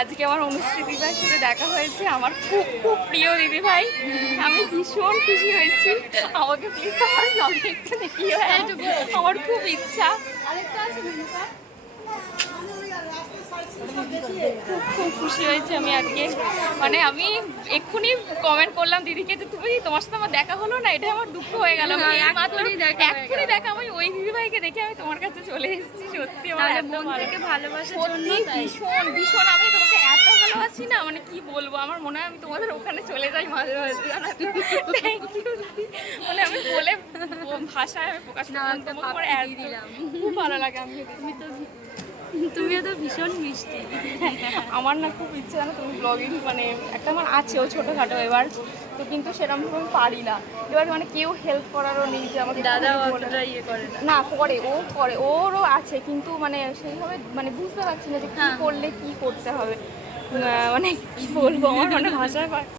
আজকে আমার অনুশ্রী দিদিভাইয়ের সাথে দেখা হয়েছে, আমার খুব খুব প্রিয় দিদিভাই। আমি ভীষণ খুশি হয়েছি। আমাকে প্লিজ আমার ব্লগে একটু দেখিও, আমার খুব ইচ্ছা। খুব খুব খুশি হয়েছি আমি আজকে। মানে আমি এক্ষুনি কমেন্ট করলাম দিদিকে যে তুমি তোমার সাথে আমার দেখা হলো না, এটা আমার দুঃখ হয়ে গেল। এক্ষুনি দেখা আমি ওই দিদিভাইকে দেখে আমি তোমার কাছে চলে এসেছি। সত্যি আমার মন থেকে ভালোবাসার জন্য ভীষণ ভীষণ আমি তোমাকে এত ভালোবাসি না, মানে কি বলবো। আমার মনে হয় আমি তোমাদের ওখানে চলে যাই মাঝে মাঝে, জানো তো। থ্যাংক ইউ দিদি, মানে আমি বলে ভাষায় আমি প্রকাশ করতে খুব ভালো লাগে। তুমিও তো ভীষণ মিষ্টি। আমার না খুব ইচ্ছে জানো তুমি ব্লগিং, মানে একটা আমার আছে ও ছোটোখাটো এবার তো, কিন্তু সেরকম আমি পারি না এবার, মানে কেউ হেল্প করারও নেই যে আমাকে। দাদা অতটা ইয়ে করে না, করে ও করে, ওরও আছে, কিন্তু মানে সেইভাবে মানে বুঝতে পারছি না যে কী করলে কী করতে হবে, মানে কী বলবো, আমার মানে ভাষায়